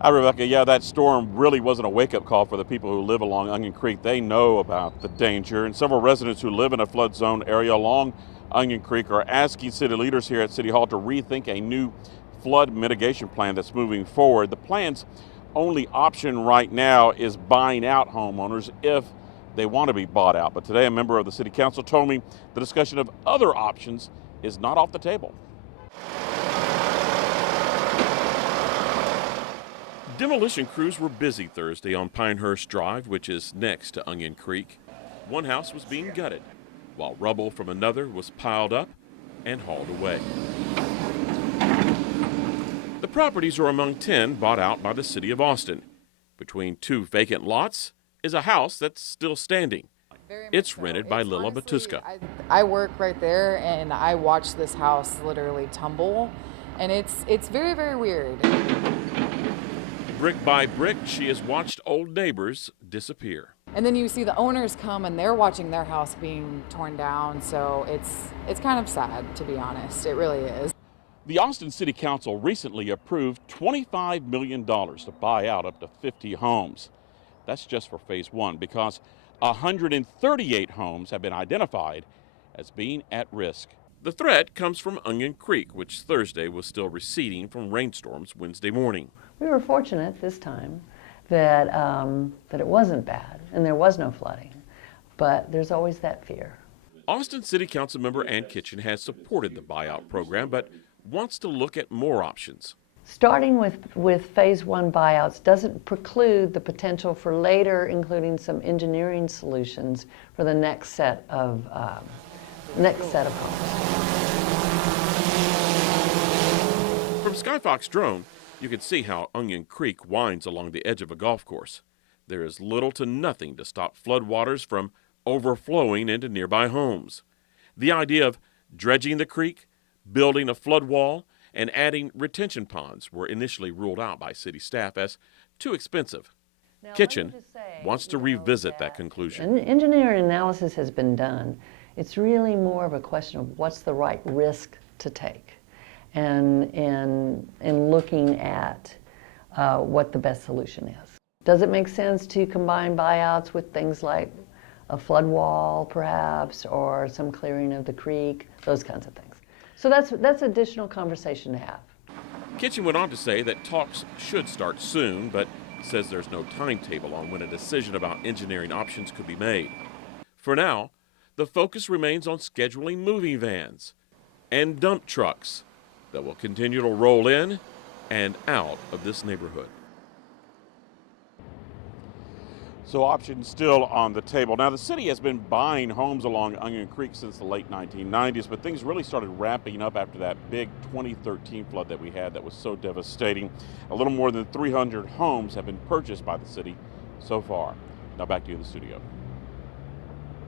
Hi, Rebecca. Yeah, that storm really wasn't a wake-up call for the people who live along Onion Creek. They know about the danger, and several residents who live in a flood zone area along Onion Creek are asking city leaders here at City Hall to rethink a new flood mitigation plan that's moving forward. The plan's only option right now is buying out homeowners if they want to be bought out. But today, a member of the city council told me the discussion of other options is not off the table. Demolition crews were busy Thursday on Pinehurst Drive, which is next to Onion Creek. One house was being gutted, while rubble from another was piled up and hauled away. The properties are among 10 bought out by the city of Austin. Between two vacant lots is a house that's still standing. It's rented by Lila Matuska. I work right there, and I watch this house literally tumble, and it's very, very weird. Brick by brick, she has watched old neighbors disappear. And then you see the owners come, and they're watching their house being torn down, so it's kind of sad, to be honest. It really is. The Austin City Council recently approved $25 million to buy out up to 50 homes. That's just for phase one, because 138 homes have been identified as being at risk. The threat comes from Onion Creek, which Thursday was still receding from rainstorms Wednesday morning. We were fortunate this time that it wasn't bad and there was no flooding, but there's always that fear. Austin City Council member Ann Kitchen has supported the buyout program, but wants to look at more options. Starting with phase one buyouts doesn't preclude the potential for later including some engineering solutions for the next set of homes. From Skyfox drone, you can see how Onion Creek winds along the edge of a golf course. There is little to nothing to stop floodwaters from overflowing into nearby homes. The idea of dredging the creek, building a flood wall, and adding retention ponds were initially ruled out by city staff as too expensive. Kitchen wants to revisit that conclusion. Engineering analysis has been done. It's really more of a question of what's the right risk to take, and looking at what the best solution is. Does it make sense to combine buyouts with things like a flood wall, perhaps, or some clearing of the creek, those kinds of things? So that's additional conversation to have. Kitchen went on to say that talks should start soon, but says there's no timetable on when a decision about engineering options could be made. For now, the focus remains on scheduling moving vans and dump trucks that will continue to roll in and out of this neighborhood. So options still on the table. Now, the city has been buying homes along Onion Creek since the late 1990s, but things really started ramping up after that big 2013 flood that we had that was so devastating. A little more than 300 homes have been purchased by the city so far. Now back to you in the studio.